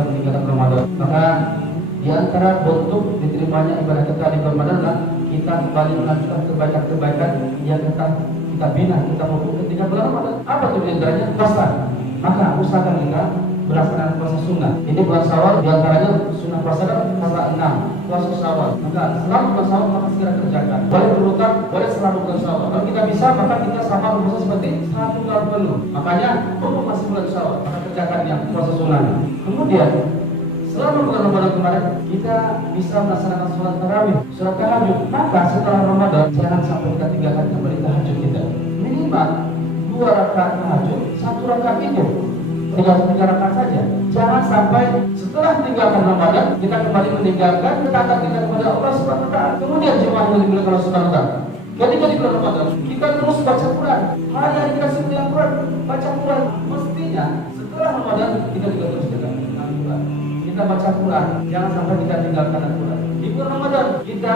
kita meninggalkan Ramadan. Maka di antara bentuk diterimanya ibadah kita di Ramadan adalah kita kembali melanjutkan kebaikan-kebaikan yang kita bina, kita pupuk ketika bulan Ramadan. Apa tuh diantaranya? Puasa. Maka usahakan kita melaksanakan puasa sunnah. Ini bulan Syawal diantaranya sunnah puasa adalah puasa 6, puasa Syawal. Maka selalu bulan Syawal maka segera kerjakan. Boleh berhutang, boleh selalu bulan Syawal. Kalau kita bisa maka kita sama berpuasa seperti 1 bulan penuh. Makanya untuk masih bulan Syawal maka kerjakan yang puasa sunnah. Kemudian selama bulan Ramadan kemarin kita bisa melaksanakan sholat tarawih, sholat tahajud. Maka setelah Ramadan jangan sampai kita tinggalkan kembali tahajud kita. Minimal 2 rakaat tahajud, 1 rakaat itu 3 rakaat saja. Jangan sampai setelah tinggalkan Ramadan kita kembali meninggalkan ketaatan kita kepada Allah Subhanahu wa taala. Kemudian jemaah yang dimuliakan Allah Subhanahu wa taala, ketika di bulan Ramadan kita terus baca Quran. Hal yang kita sebut dengan Quran, baca Quran. Mestinya setelah Ramadan kita juga terus dengan Quran. Kita baca Quran, jangan sampai kita tinggalkan Al-Quran. Di bulan Ramadan kita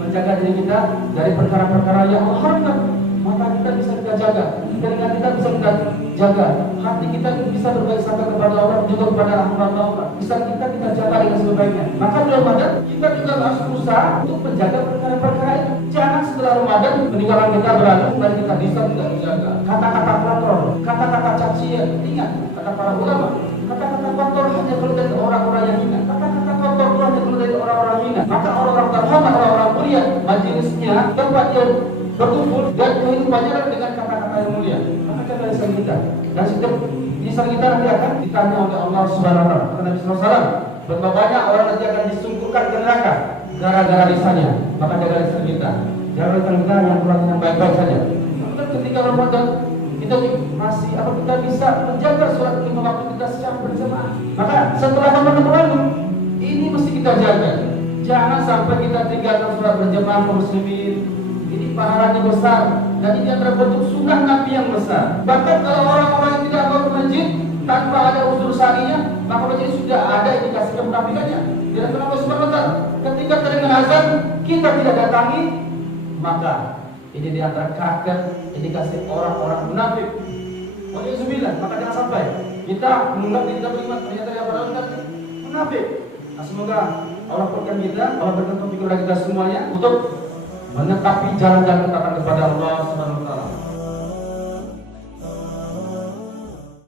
menjaga diri kita dari perkara-perkara yang mengharamkan. Mata kita bisa kita jaga, telinga kita bisa kita jaga, hati kita bisa berbaik sangka kepada Allah juga kepada hamba Allah. Bisa kita jaga dengan sebaiknya. Maka di Ramadan kita juga harus berusaha untuk menjaga perkara-perkara itu. Jangan setelah Ramadan meninggalkan kita berlalu dan kita bisa tidak dijaga. Kata-kata kotor, kata-kata caci, ingat kata para ulama. Kata-kata kotor hanya keluar dari orang-orang yang hina. Kata-kata kotor hanya keluar dari orang-orang hina. Maka orang-orang terhormat, orang-orang mulia, majelisnya tempat dia berkumpul dan kehidupannya adalah dengan kata-kata yang mulia. Maka jaga lisan kita. Dan setiap lisan kita nanti akan ditanya oleh Allah Subhanahu wa taala. Karena Nabi sallallahu alaihi wasallam betapa banyak orang nanti akan disungkurkan ke neraka gara-gara lisannya. Maka jaga lisan kita. Jaga lisan kita yang keluar yang baik-baik saja. Maka ketika Ramadan kita masih kita bisa menjaga sholat 5 waktu kita secara berjamaah. Maka setelah Ramadan berlalu, ini mesti kita jaga. Jangan sampai kita tinggalkan sholat berjamaah kaum muslimin. Ini pahalanya besar dan ini adalah bentuk sunnah Nabi yang besar. Bahkan kalau orang-orang yang tidak mau ke masjid tanpa ada uzur syariah, maka masjid sudah ada indikasi kemunafikannya. Di dalam Allah Subhanahu wa taala, ketika terdengar azan kita tidak datangi, maka ini di antara kafir, indikasi orang-orang munafik. Waliyahzubillah, maka jangan sampai kita menganggap kita beriman ternyata dia padahal kita munafik. Nah, semoga Allah berikan kita, Allah berikan taufik kepada kita semuanya untuk menetapi jalan-jalan ketaatan kepada Allah Subhanahu wa taala.